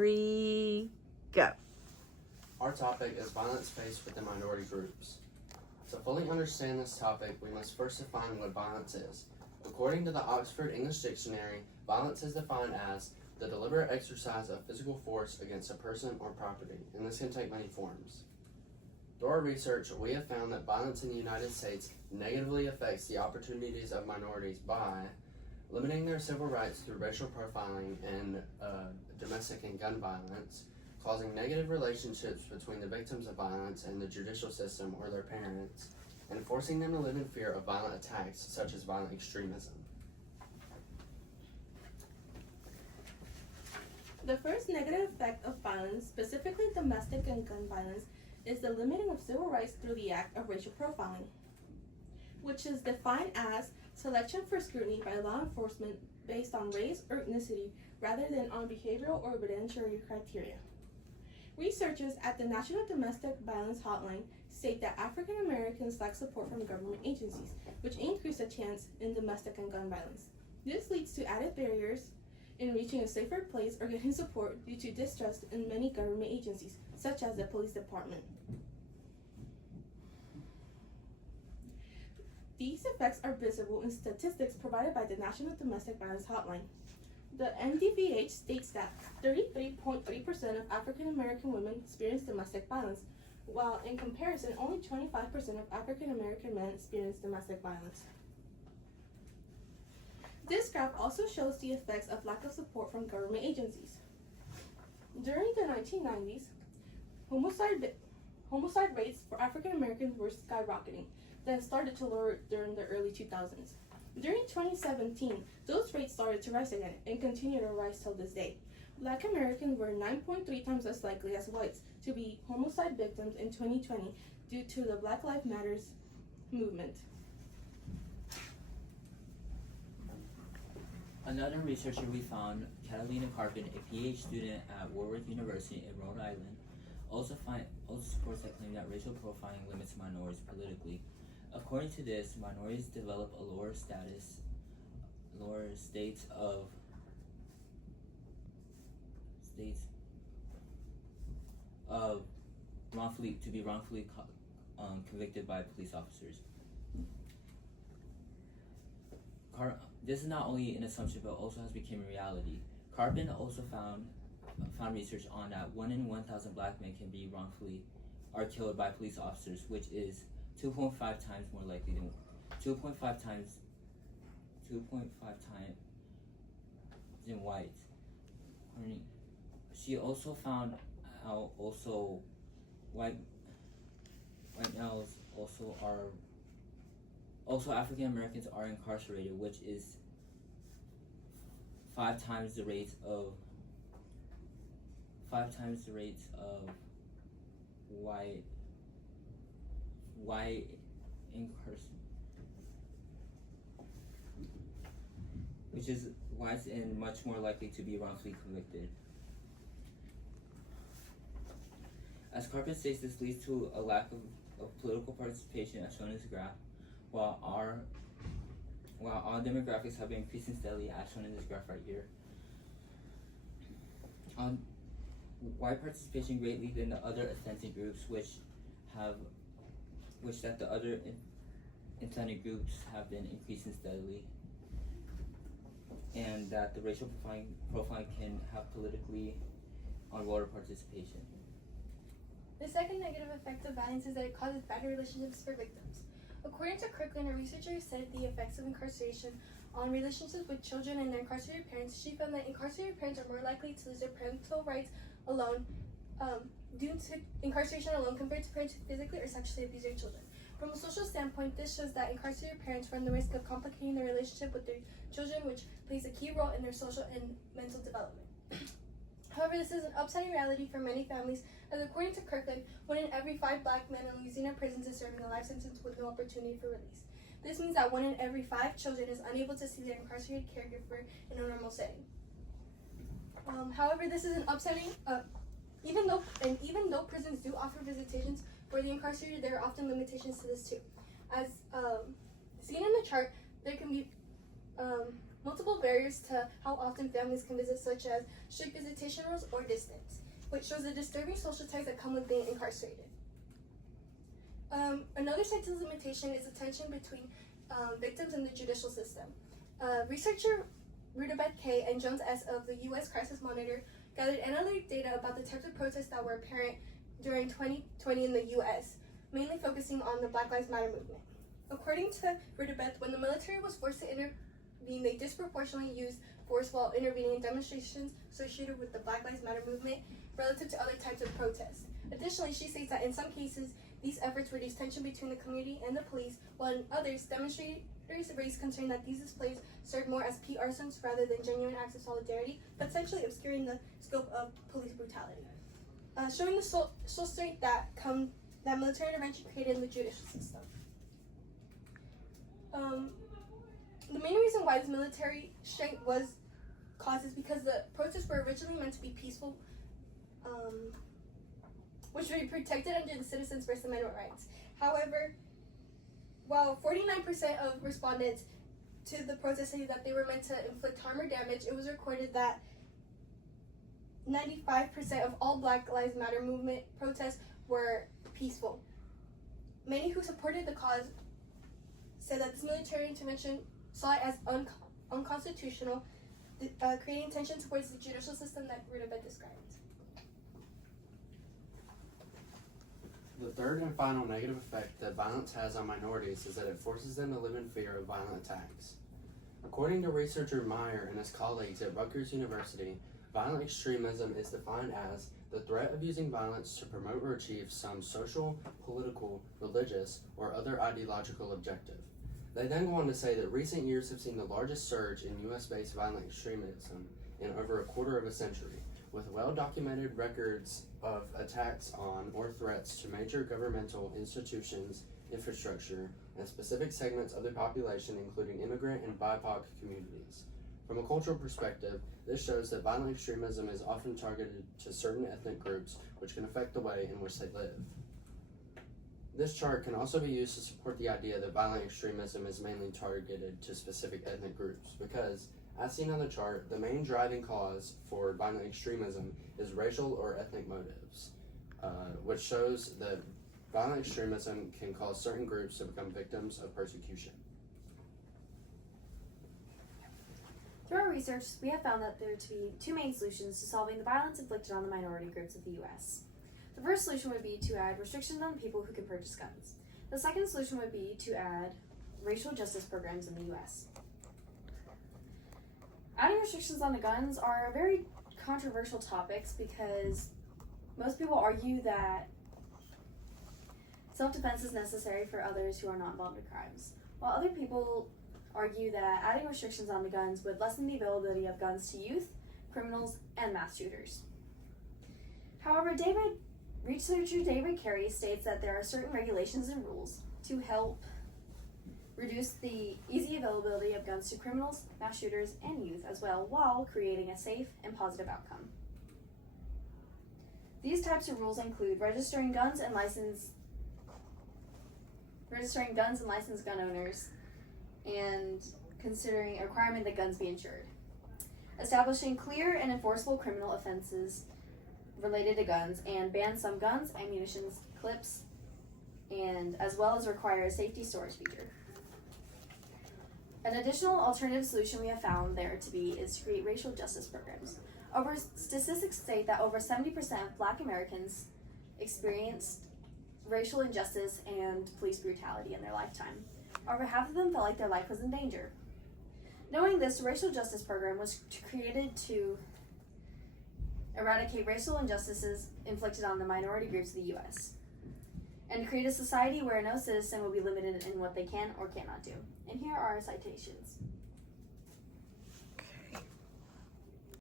3, go. Our topic is violence faced within minority groups. To fully understand this topic, we must first define what violence is. According to the Oxford English Dictionary, violence is defined as the deliberate exercise of physical force against a person or property, and this can take many forms. Through our research, we have found that violence in the United States negatively affects the opportunities of minorities by limiting their civil rights through racial profiling and domestic and gun violence, causing negative relationships between the victims of violence and the judicial system or their parents, and forcing them to live in fear of violent attacks such as violent extremism. The first negative effect of violence, specifically domestic and gun violence, is the limiting of civil rights through the act of racial profiling, which is defined as selection for scrutiny by law enforcement based on race or ethnicity rather than on behavioral or evidentiary criteria. Researchers at the National Domestic Violence Hotline state that African Americans lack support from government agencies, which increase the chance in domestic and gun violence. This leads to added barriers in reaching a safer place or getting support due to distrust in many government agencies, such as the police department. These effects are visible in statistics provided by the National Domestic Violence Hotline. The NDVH states that 33.3% of African American women experience domestic violence, while in comparison, only 25% of African American men experience domestic violence. This graph also shows the effects of lack of support from government agencies. During the 1990s, homicide rates for African Americans were skyrocketing, then started to lower during the early 2000s. During 2017, those rates started to rise again and continue to rise till this day. Black Americans were 9.3 times as likely as whites to be homicide victims in 2020 due to the Black Lives Matter movement. Another researcher we found, Catalina Carpin, a PhD student at Warwick University in Rhode Island, also supports that claim that racial profiling limits minorities politically. According to this, minorities develop a lower states of wrongfully convicted by police officers. This is not only an assumption but also has become a reality. Carpin also found research on that 1 in 1,000 black men are killed by police officers, which is 2.5 times more likely than 2.5 times than whites. She also found how white males also African Americans are incarcerated, which is 5 times the rates of white which is whites and much more likely to be wrongfully convicted. As Carpin states, this leads to a lack of political participation as shown in this graph, while all demographics have been increasing steadily as shown in this graph right here. White participation greatly than the other ethnic groups, which the other ethnic groups have been increasing steadily, and that the racial profiling can have politically on voter participation. The second negative effect of violence is that it causes bad relationships for victims. According to Kirkland, a researcher studied the effects of incarceration on relationships with children and their incarcerated parents. She found that incarcerated parents are more likely to lose their parental rights alone due to incarceration alone compared to parents who physically or sexually abuse their children. From a social standpoint, this shows that incarcerated parents run the risk of complicating their relationship with their children, which plays a key role in their social and mental development. However, this is an upsetting reality for many families, as according to Kirkland, 1 in every 5 black men in Louisiana prisons is serving a life sentence with no opportunity for release. This means that 1 in every 5 children is unable to see their incarcerated caregiver in a normal setting. However, this is an upsetting, even though prisons do offer visitations for the incarcerated, there are often limitations to this too. As seen in the chart, there can be multiple barriers to how often families can visit, such as strict visitation rules or distance, which shows the disturbing social ties that come with being incarcerated. Another cited limitation is the tension between victims and the judicial system. Researcher Rudabeth K. and Jones S. of the U.S. Crisis Monitor gathered analytic data about the types of protests that were apparent during 2020 in the U.S., mainly focusing on the Black Lives Matter movement. According to Rudabeth, when the military was forced to intervene, they disproportionately used force while intervening in demonstrations associated with the Black Lives Matter movement relative to other types of protests. Additionally, she states that in some cases, these efforts reduce tension between the community and the police, while in others, demonstrators raised concern that these displays serve more as PR stunts rather than genuine acts of solidarity, potentially obscuring the scope of police brutality. Showing the social strength that military intervention created in the judicial system. The main reason why this military strength was caused is because the protests were originally meant to be peaceful, which would be protected under the Citizens First Amendment rights. However, while 49% of respondents to the protest say that they were meant to inflict harm or damage, it was recorded that 95% of all Black Lives Matter movement protests were peaceful. Many who supported the cause said that this military intervention saw it as unconstitutional, creating tension towards the judicial system that Rudabeth described. The third and final negative effect that violence has on minorities is that it forces them to live in fear of violent attacks. According to researcher Meyer and his colleagues at Rutgers University, violent extremism is defined as the threat of using violence to promote or achieve some social, political, religious, or other ideological objective. They then go on to say that recent years have seen the largest surge in U.S.-based violent extremism in over a quarter of a century, with well-documented records of attacks on or threats to major governmental institutions, infrastructure, and specific segments of the population, including immigrant and BIPOC communities. From a cultural perspective, this shows that violent extremism is often targeted to certain ethnic groups, which can affect the way in which they live. This chart can also be used to support the idea that violent extremism is mainly targeted to specific ethnic groups, because, as seen on the chart, the main driving cause for violent extremism is racial or ethnic motives, which shows that violent extremism can cause certain groups to become victims of persecution. Through our research, we have found that there are to be two main solutions to solving the violence inflicted on the minority groups of the U.S. The first solution would be to add restrictions on people who can purchase guns. The second solution would be to add racial justice programs in the U.S. Adding restrictions on the guns are very controversial topics because most people argue that self-defense is necessary for others who are not involved in crimes, while other people argue that adding restrictions on the guns would lessen the availability of guns to youth, criminals, and mass shooters. However, researcher David Carey states that there are certain regulations and rules to help reduce the easy availability of guns to criminals, mass shooters, and youth as well, while creating a safe and positive outcome. These types of rules include registering guns and licensed gun owners, and considering a requirement that guns be insured. Establishing clear and enforceable criminal offenses related to guns, and ban some guns, ammunition, clips, and as well as require a safety storage feature. An additional alternative solution we have found there to be is to create racial justice programs. Statistics state that over 70% of Black Americans experienced racial injustice and police brutality in their lifetime. Over half of them felt like their life was in danger. Knowing this, the racial justice program was created to eradicate racial injustices inflicted on the minority groups of the U.S. and create a society where no citizen will be limited in what they can or cannot do. And here are our citations.